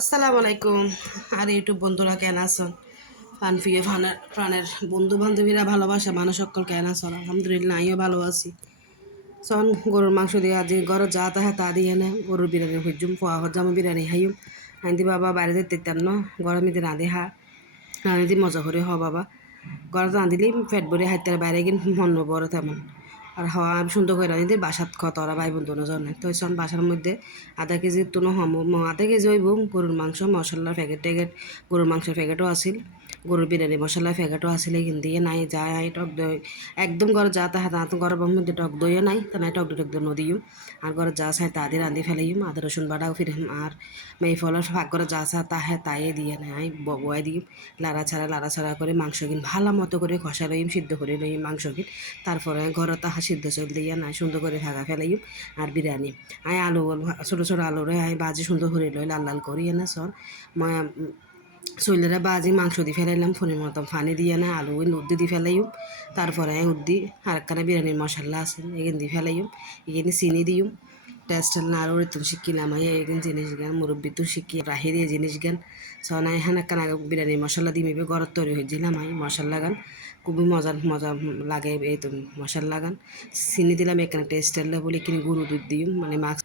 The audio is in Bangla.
আসসালামু আলাইকুম। আর ইউটিউব বন্ধুরা কেন আছেন? প্রিয় প্রাণের বন্ধু বান্ধবীরা ভালোবাসা মানুষ সকল কেন আছেন? আলহামদুলিল্লাহ আমিও ভালো আছি। সন গরুর মাংস দিয়ে আজি ঘর যা তাহা তা দিয়ে না গরুর বিরিয়ানি হইজুম পোয়া হজাম বিরিয়ানি হাইম আইন্দি বাবা বাইরে যেতে না গরম দিন রাঁধি হা রাঁধি মজা করে হ বাবা ঘরে রাঁধিলি পেট ভরে হাইতে বাইরে গিয়ে মন বড় তেমন আর হওয়া আমি সুন্দর করে রাঁধি বাসাত খত ওরা ভাই বন্ধু জন্য তো সন বাসার মধ্যে আধা কেজি তুনো হম আধা কেজি হইব গরুর মাংস মশলার প্যাকেট ট্যাকেট গরুর মাংসের প্যাকেটও আছিল গরুর বিরিয়ানি মশলার প্যাকেটও আসলে দিয়ে নাই যায় টক দই একদম ঘর যা তাহা তা ঘরের মধ্যে টক দইও নাই তা নাই টক দই নদীও আর ঘরে যা চাই তা দিয়ে রাঁধি ফেলাইম আদা রসুন বাটাও ফিরে আর মেয়ে ফলের ফাঁক করে যা চা তাহে তাইয়ে দিয়ে নাই বয়ে দিম লাড়া ছাড়া করে মাংস কিন ভালো মতো করে কষা লইম সিদ্ধ করে লইম মাংস কিন তারপরে ঘরে তাহা সিদ্ধ চল দিয়ে নাই সুন্দর করে ভাগা ফেলাইম আর বিরিয়ানি আই আলু ছোটো ছোটো আলুরে আই বাজি সুন্দর করে লই লাল লাল করি এনে সর চইলেরা বাজি মাংস দি ফেলাইলাম ফোনের মতো পানি দিয়ে না আলু উদ্দি দি ফেলাইম তারপরে উদ্দি আর একখানা বিরিয়ানির মশলা আছে এখান দি ফেলাইম এখানে চিনি দিম টেস্ট না আরও তুন শিখিলাম এখান জিনিস গান মুরব্বী তুন শিখি রাহি দিয়ে জিনিস গান সনাই হান একখানা বিরিয়ানির মশলা দিম এবার ঘরত তৈরি হয়েছিলাম মশলা গান খুবই মজা লাগে এই তুমি মশলা গান চিনি দিলাম এখানে টেস্ট বলে কিনে গরু দুধ দিম মানে মাছ